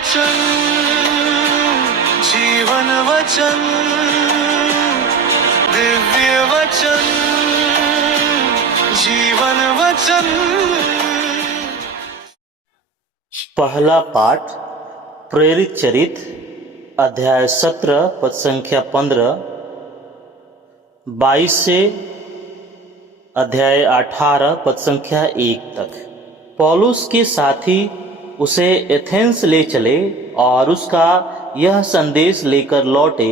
वचन, जीवन वचन, दिव्य वचन, जीवन वचन। पहला पाठ प्रेरित चरित्र अध्याय 17 पद संख्या 15, 22 से अध्याय 18 पद संख्या 1 तक। पौलुस के साथी उसे एथेंस ले चले और उसका यह संदेश लेकर लौटे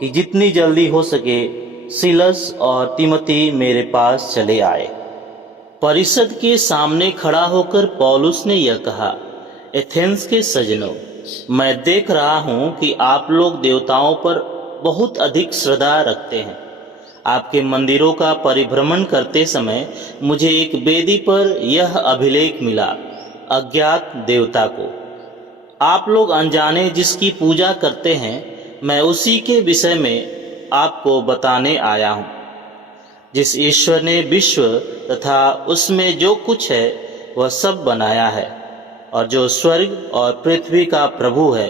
कि जितनी जल्दी हो सके सिलस और तिमोथी मेरे पास चले आए। परिषद के सामने खड़ा होकर पौलुस ने यह कहा, एथेंस के सज्जनों, मैं देख रहा हूं कि आप लोग देवताओं पर बहुत अधिक श्रद्धा रखते हैं। आपके मंदिरों का परिभ्रमण करते समय मुझे एक वेदी पर यह अभिलेख मिला, अज्ञात देवता को आप लोग अनजाने जिसकी पूजा करते हैं, मैं उसी के विषय में आपको बताने आया हूं। जिस ईश्वर ने विश्व तथा उसमें जो कुछ है वह सब बनाया है, और जो स्वर्ग और पृथ्वी का प्रभु है,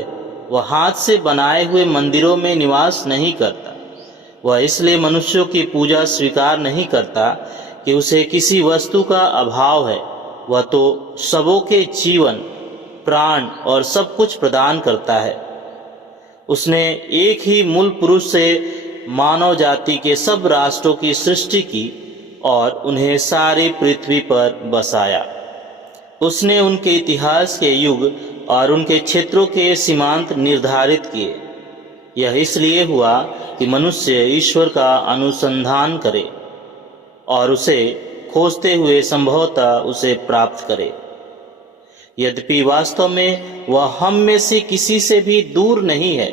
वह हाथ से बनाए हुए मंदिरों में निवास नहीं करता। वह इसलिए मनुष्यों की पूजा स्वीकार नहीं करता कि उसे किसी वस्तु का अभाव है। वह तो सबों के जीवन, प्राण और सब कुछ प्रदान करता है। उसने एक ही मूल पुरुष से मानव जाति के सब राष्ट्रों की सृष्टि की और उन्हें सारी पृथ्वी पर बसाया। उसने उनके इतिहास के युग और उनके क्षेत्रों के सीमांत निर्धारित किए। यह इसलिए हुआ कि मनुष्य ईश्वर का अनुसंधान करे और उसे खोजते हुए संभवतः उसे प्राप्त करे। यद्यपि वास्तव में वह हम में से किसी से भी दूर नहीं है,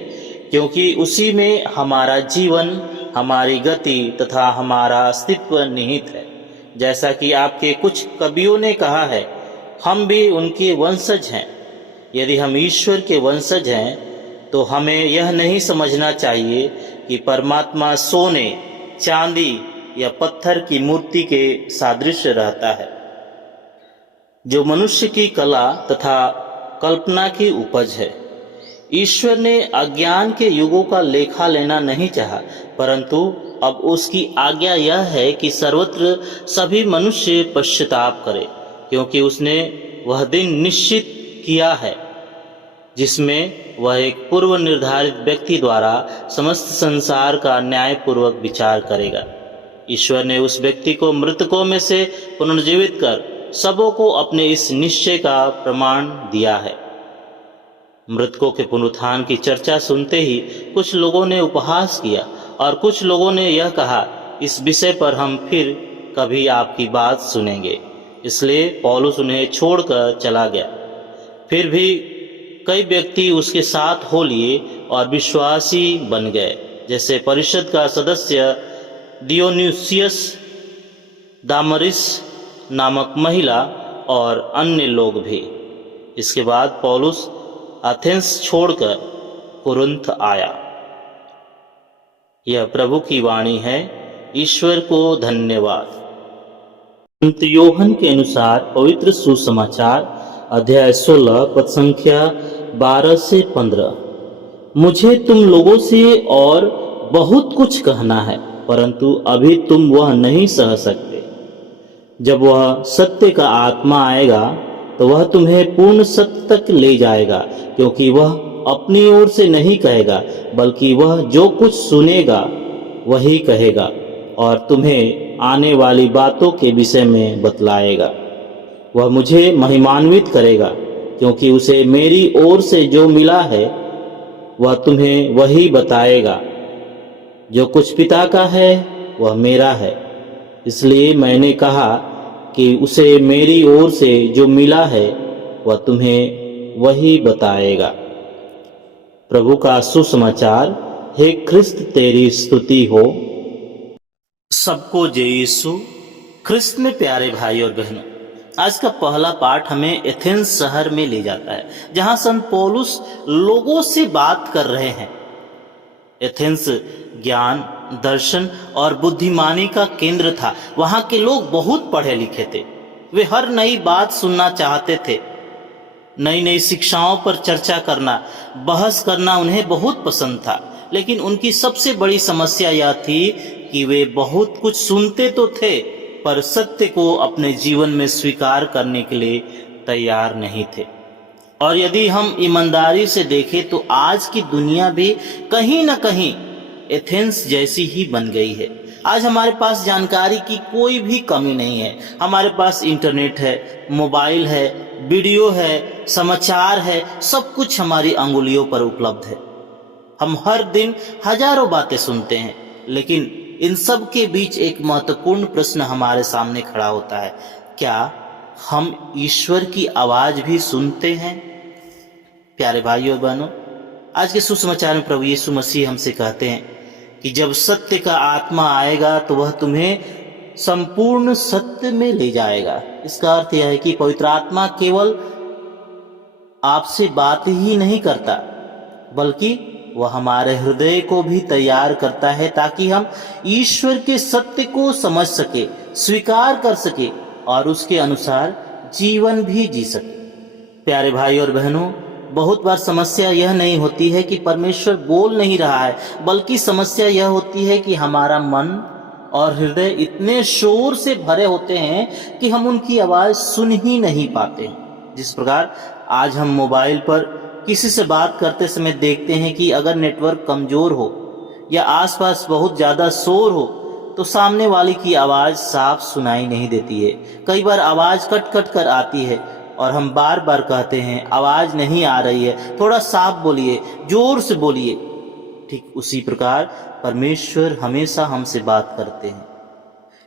क्योंकि उसी में हमारा जीवन, हमारी गति तथा हमारा अस्तित्व निहित है। जैसा कि आपके कुछ कवियों ने कहा है, हम भी उनके वंशज हैं। यदि हम ईश्वर के वंशज हैं तो हमें यह नहीं समझना चाहिए कि परमात्मा सोने, चांदी या पत्थर की मूर्ति के सादृश्य रहता है, जो मनुष्य की कला तथा कल्पना की उपज है। ईश्वर ने अज्ञान के युगों का लेखा लेना नहीं चाहा, परंतु अब उसकी आज्ञा यह है कि सर्वत्र सभी मनुष्य पश्चाताप करे, क्योंकि उसने वह दिन निश्चित किया है जिसमें वह एक पूर्व निर्धारित व्यक्ति द्वारा समस्त संसार का न्यायपूर्वक विचार करेगा। ईश्वर ने उस व्यक्ति को मृतकों में से पुनर्जीवित कर सबों को अपने इस निश्चय का प्रमाण दिया है। मृतकों के पुनरुत्थान की चर्चा सुनते ही कुछ लोगों ने उपहास किया और कुछ लोगों ने यह कहा, इस विषय पर हम फिर कभी आपकी बात सुनेंगे। इसलिए पौलुस उन्हें छोड़कर चला गया। फिर भी कई व्यक्ति उसके साथ हो लिए और विश्वासी बन गए, जैसे परिषद का सदस्य डियोन्युसियस, दामरिस नामक महिला और अन्य लोग भी। इसके बाद पौलुस एथेंस छोड़कर कुरिन्थ आया। यह प्रभु की वाणी है। ईश्वर को धन्यवाद। संत योहन के अनुसार पवित्र सुसमाचार अध्याय 16 पद संख्या 12 से 15। मुझे तुम लोगों से और बहुत कुछ कहना है, परंतु अभी तुम वह नहीं सह सकते। जब वह सत्य का आत्मा आएगा तो वह तुम्हें पूर्ण सत्य तक ले जाएगा, क्योंकि वह अपनी ओर से नहीं कहेगा, बल्कि वह जो कुछ सुनेगा वही कहेगा और तुम्हें आने वाली बातों के विषय में बतलाएगा। वह मुझे महिमान्वित करेगा, क्योंकि उसे मेरी ओर से जो मिला है वह तुम्हें वही बताएगा। जो कुछ पिता का है वह मेरा है, इसलिए मैंने कहा कि उसे मेरी ओर से जो मिला है वह तुम्हें वही बताएगा। प्रभु का सुसमाचार। हे ख्रिस्त, तेरी स्तुति हो। सबको जय यीशु ख्रिस्त में। प्यारे भाई और बहनों, आज का पहला पाठ हमें एथेंस शहर में ले जाता है, जहां संत पौलुस लोगों से बात कर रहे हैं। एथेंस ज्ञान, दर्शन और बुद्धिमानी का केंद्र था। वहां के लोग बहुत पढ़े लिखे थे। वे हर नई बात सुनना चाहते थे। नई नई शिक्षाओं पर चर्चा करना, बहस करना उन्हें बहुत पसंद था। लेकिन उनकी सबसे बड़ी समस्या यह थी कि वे बहुत कुछ सुनते तो थे, पर सत्य को अपने जीवन में स्वीकार करने के लिए तैयार नहीं थे। और यदि हम ईमानदारी से देखें तो आज की दुनिया भी कहीं न कहीं एथेंस जैसी ही बन गई है। आज हमारे पास जानकारी की कोई भी कमी नहीं है। हमारे पास इंटरनेट है, मोबाइल है, वीडियो है, समाचार है, सब कुछ हमारी अंगुलियों पर उपलब्ध है। हम हर दिन हजारों बातें सुनते हैं, लेकिन इन सब के बीच एक महत्वपूर्ण प्रश्न हमारे सामने खड़ा होता है, क्या हम ईश्वर की आवाज भी सुनते हैं? प्यारे भाइयों और बहनों, आज के सुसमाचार में प्रभु यीशु मसीह हमसे कहते हैं कि जब सत्य का आत्मा आएगा तो वह तुम्हें संपूर्ण सत्य में ले जाएगा। इसका अर्थ यह है कि पवित्र आत्मा केवल आपसे बात ही नहीं करता, बल्कि वह हमारे हृदय को भी तैयार करता है ताकि हम ईश्वर के सत्य को समझ सके, स्वीकार कर सके और उसके अनुसार जीवन भी जी सके। प्यारे भाई और बहनों, बहुत बार समस्या यह नहीं होती है कि परमेश्वर बोल नहीं रहा है, बल्कि समस्या यह होती है कि हमारा मन और हृदय इतने शोर से भरे होते हैं कि हम उनकी आवाज सुन ही नहीं पाते। जिस प्रकार आज हम मोबाइल पर किसी से बात करते समय देखते हैं कि अगर नेटवर्क कमजोर हो या आसपास बहुत ज्यादा शोर हो तो सामने वाले की आवाज साफ सुनाई नहीं देती है। कई बार आवाज कट कट कर आती है और हम बार बार कहते हैं आवाज नहीं आ रही है, थोड़ा साफ बोलिए, जोर से बोलिए। ठीक उसी प्रकार परमेश्वर हमेशा हमसे बात करते हैं,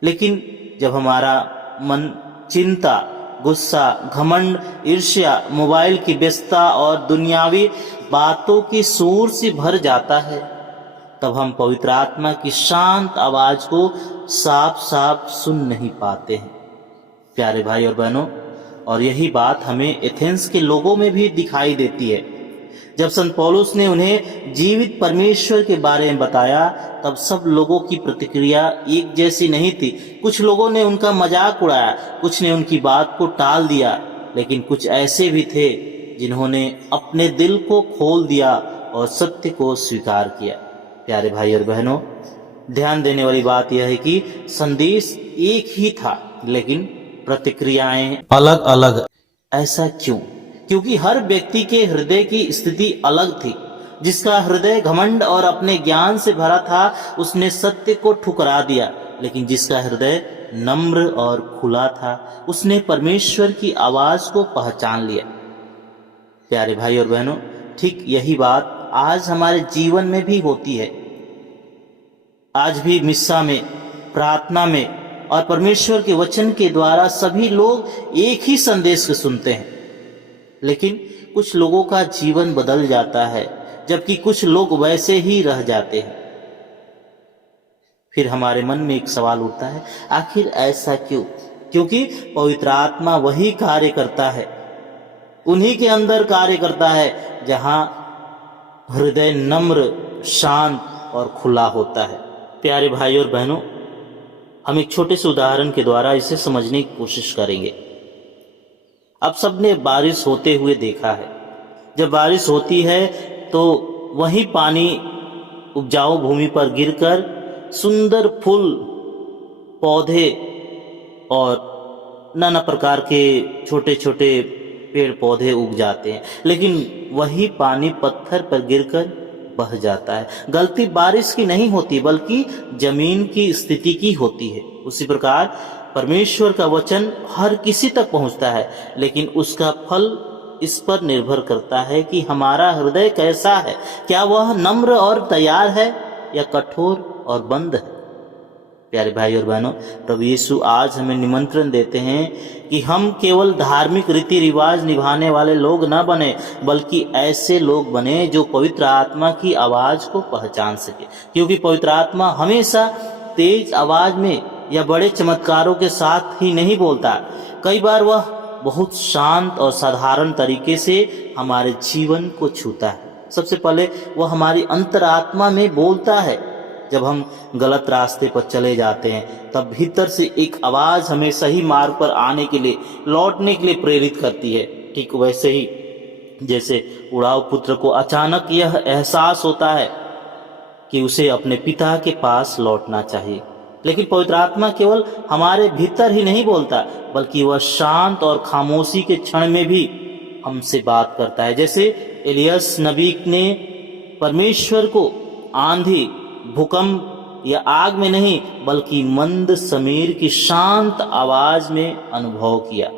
लेकिन जब हमारा मन चिंता, गुस्सा, घमंड, ईर्ष्या, मोबाइल की व्यस्तता और दुनियावी बातों के शोर से भर जाता है, तब हम पवित्र आत्मा की शांत आवाज को साफ साफ सुन नहीं पाते हैं। प्यारे भाई और बहनों, और यही बात हमें एथेंस के लोगों में भी दिखाई देती है। जब संत पौलुस ने उन्हें जीवित परमेश्वर के बारे में बताया, तब सब लोगों की प्रतिक्रिया एक जैसी नहीं थी। कुछ लोगों ने उनका मजाक उड़ाया, कुछ ने उनकी बात को टाल दिया, लेकिन कुछ ऐसे भी थे जिन्होंने अपने दिल को खोल दिया और सत्य को स्वीकार किया। प्यारे भाई और बहनों, ध्यान देने वाली बात यह है कि संदेश एक ही था, लेकिन प्रतिक्रियाएं अलग अलग। ऐसा क्यों? क्योंकि हर व्यक्ति के हृदय की स्थिति अलग थी। जिसका हृदय घमंड और अपने ज्ञान से भरा था, उसने सत्य को ठुकरा दिया, लेकिन जिसका हृदय नम्र और खुला था, उसने परमेश्वर की आवाज को पहचान लिया। प्यारे भाई और बहनों, ठीक यही बात आज हमारे जीवन में भी होती है। आज भी मिस्सा में, प्रार्थना में और परमेश्वर के वचन के द्वारा सभी लोग एक ही संदेश को सुनते हैं, लेकिन कुछ लोगों का जीवन बदल जाता है, जबकि कुछ लोग वैसे ही रह जाते हैं। फिर हमारे मन में एक सवाल उठता है, आखिर ऐसा क्यों? क्योंकि पवित्र आत्मा वही कार्य करता है, उन्हीं के अंदर कार्य करता है जहां हृदय नम्र, शांत और खुला होता है। प्यारे भाई और बहनों, हम एक छोटे से उदाहरण के द्वारा इसे समझने की कोशिश करेंगे। अब सबने बारिश होते हुए देखा है। जब बारिश होती है तो वही पानी उपजाऊ भूमि पर गिरकर सुंदर फूल, पौधे और नाना प्रकार के छोटे छोटे पेड़ पौधे उग जाते हैं, लेकिन वही पानी पत्थर पर गिरकर बह जाता है। गलती बारिश की नहीं होती, बल्कि जमीन की स्थिति की होती है। उसी प्रकार परमेश्वर का वचन हर किसी तक पहुंचता है, लेकिन उसका फल इस पर निर्भर करता है कि हमारा हृदय कैसा है। क्या वह नम्र और तैयार है या कठोर और बंद है? प्यारे भाई और बहनों, प्रभु यीशु आज हमें निमंत्रण देते हैं कि हम केवल धार्मिक रीति रिवाज निभाने वाले लोग न बने, बल्कि ऐसे लोग बने जो पवित्र आत्मा की आवाज को पहचान सके। क्योंकि पवित्र आत्मा हमेशा तेज आवाज में या बड़े चमत्कारों के साथ ही नहीं बोलता। कई बार वह बहुत शांत और साधारण तरीके से हमारे जीवन को छूता है। सबसे पहले वह हमारी अंतरात्मा में बोलता है। जब हम गलत रास्ते पर चले जाते हैं, तब भीतर से एक आवाज हमें सही मार्ग पर आने के लिए, लौटने के लिए प्रेरित करती है। ठीक वैसे ही जैसे उड़ाऊ पुत्र को अचानक यह एहसास होता है कि उसे अपने पिता के पास लौटना चाहिए, लेकिन पवित्र आत्मा केवल हमारे भीतर ही नहीं बोलता, बल्कि वह शांत और खामोशी के क्षण में भी हमसे बात करता है। जैसे एलियस नबी ने परमेश्वर को आंधी, भूकंप या आग में नहीं, बल्कि मंद समीर की शांत आवाज में अनुभव किया।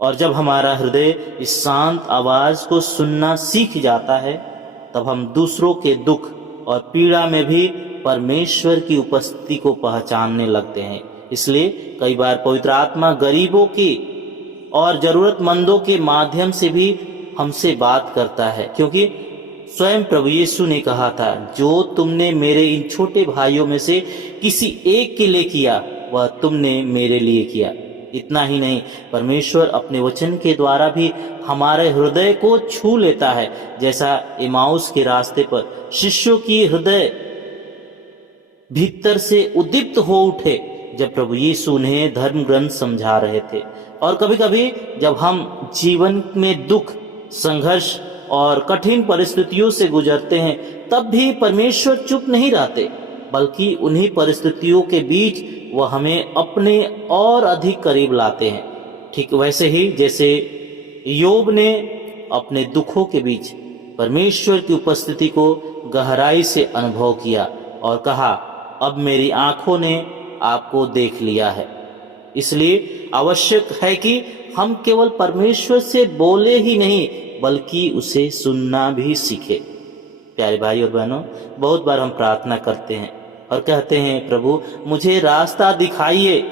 और जब हमारा हृदय इस शांत आवाज को सुनना सीख जाता है, तब हम दूसरों के दुख और पीड़ा में भी परमेश्वर की उपस्थिति को पहचानने लगते हैं। इसलिए कई बार पवित्र आत्मा गरीबों की और जरूरतमंदों के माध्यम से भी हमसे बात करता है, क्योंकि स्वयं प्रभु यीशु ने कहा था, जो तुमने मेरे इन छोटे भाइयों में से किसी एक के लिए किया, वह तुमने मेरे लिए किया। इतना ही नहीं, परमेश्वर अपने वचन के द्वारा भी हमारे हृदय को छू लेता है। जैसा इमाउस के रास्ते पर शिष्यों की हृदय भीतर से उद्दीप्त हो उठे जब प्रभु यीशु उन्हें धर्म ग्रंथ समझा रहे थे। और कभी कभी जब हम जीवन में दुख, संघर्ष और कठिन परिस्थितियों से गुजरते हैं, तब भी परमेश्वर चुप नहीं रहते, बल्कि उन्हीं परिस्थितियों के बीच वह हमें अपने और अधिक करीब लाते हैं। ठीक वैसे ही जैसे योब ने अपने दुखों के बीच परमेश्वर की उपस्थिति को गहराई से अनुभव किया और कहा, अब मेरी आंखों ने आपको देख लिया है। इसलिए आवश्यक है कि हम केवल परमेश्वर से बोले ही नहीं, बल्कि उसे सुनना भी सीखे। प्यारे भाई और बहनों, बहुत बार हम प्रार्थना करते हैं और कहते हैं, प्रभु मुझे रास्ता दिखाइए,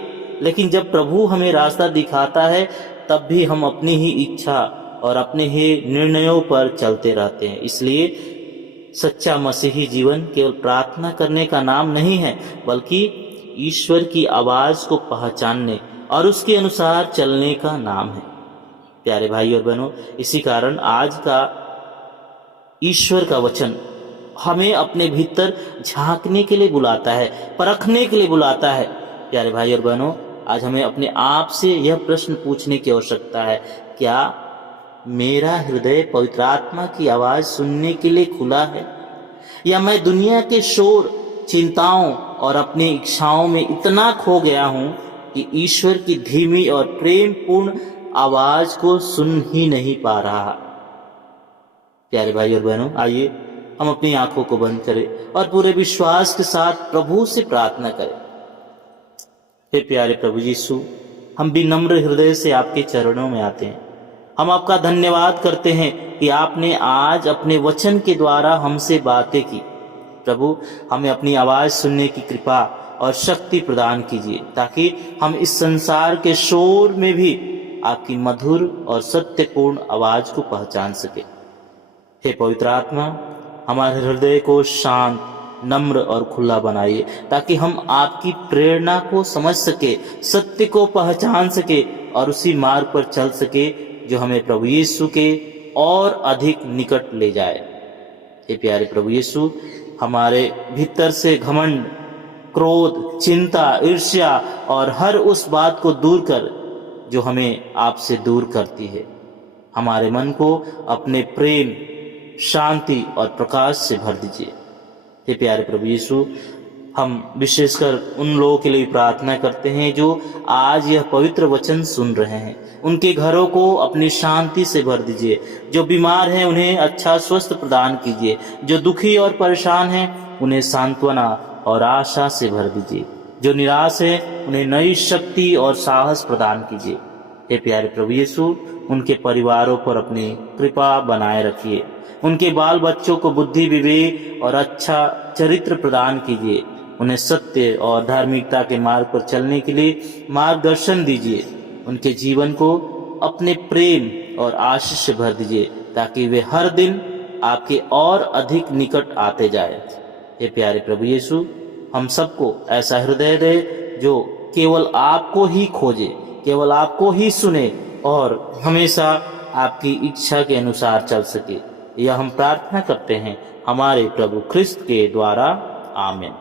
लेकिन जब प्रभु हमें रास्ता दिखाता है, तब भी हम अपनी ही इच्छा और अपने ही निर्णयों पर चलते रहते हैं। इसलिए सच्चा मसीही जीवन केवल प्रार्थना करने का नाम नहीं है, बल्कि ईश्वर की आवाज को पहचानने और उसके अनुसार चलने का नाम है। प्यारे भाई और बहनों, इसी कारण आज का ईश्वर का वचन हमें अपने भीतर झांकने के लिए बुलाता है, परखने के लिए बुलाता है। प्यारे भाई और बहनों, आज हमें अपने आप से यह प्रश्न पूछने की आवश्यकता है, क्या मेरा हृदय पवित्र आत्मा की आवाज सुनने के लिए खुला है, या मैं दुनिया के शोर, चिंताओं और अपनी इच्छाओं में इतना खो गया हूं कि ईश्वर की धीमी और प्रेम पूर्ण आवाज को सुन ही नहीं पा रहा। प्यारे भाई और बहनों, आइए हम अपनी आंखों को बंद करें और पूरे विश्वास के साथ प्रभु से प्रार्थना करें। हे प्यारे प्रभु यीशु, हम विनम्र हृदय से आपके चरणों में आते हैं। हम आपका धन्यवाद करते हैं कि आपने आज अपने वचन के द्वारा हमसे बातें की। प्रभु, हमें अपनी आवाज सुनने की कृपा और शक्ति प्रदान कीजिए, ताकि हम इस संसार के शोर में भी आपकी मधुर और सत्यपूर्ण आवाज को पहचान सके। हे पवित्र आत्मा, हमारे हृदय को शांत, नम्र और खुला बनाइए, ताकि हम आपकी प्रेरणा को समझ सके, सत्य को पहचान सके और उसी मार्ग पर चल सके जो हमें प्रभु यीशु के और अधिक निकट ले जाए। हे प्यारे प्रभु यीशु, हमारे भीतर से घमंड, क्रोध, चिंता, ईर्ष्या और हर उस बात को दूर कर जो हमें आपसे दूर करती है। हमारे मन को अपने प्रेम, शांति और प्रकाश से भर दीजिए। हे प्यारे प्रभु यीशु, हम विशेषकर उन लोगों के लिए प्रार्थना करते हैं जो आज यह पवित्र वचन सुन रहे हैं। उनके घरों को अपनी शांति से भर दीजिए। जो बीमार हैं उन्हें अच्छा स्वस्थ प्रदान कीजिए। जो दुखी और परेशान हैं उन्हें सांत्वना और आशा से भर दीजिए। जो निराश है उन्हें नई शक्ति और साहस प्रदान कीजिए। हे प्यारे प्रभु यीशु, उनके परिवारों पर अपनी कृपा बनाए रखिए। उनके बाल बच्चों को बुद्धि, विवेक और अच्छा चरित्र प्रदान कीजिए। उन्हें सत्य और धार्मिकता के मार्ग पर चलने के लिए मार्गदर्शन दीजिए। उनके जीवन को अपने प्रेम और आशीष से भर दीजिए, ताकि वे हर दिन आपके और अधिक निकट आते जाए। हे प्यारे प्रभु यीशु, हम सबको ऐसा हृदय दे जो केवल आपको ही खोजे, केवल आपको ही सुने और हमेशा आपकी इच्छा के अनुसार चल सके। यह हम प्रार्थना करते हैं हमारे प्रभु ख्रिस्त के द्वारा। आमीन।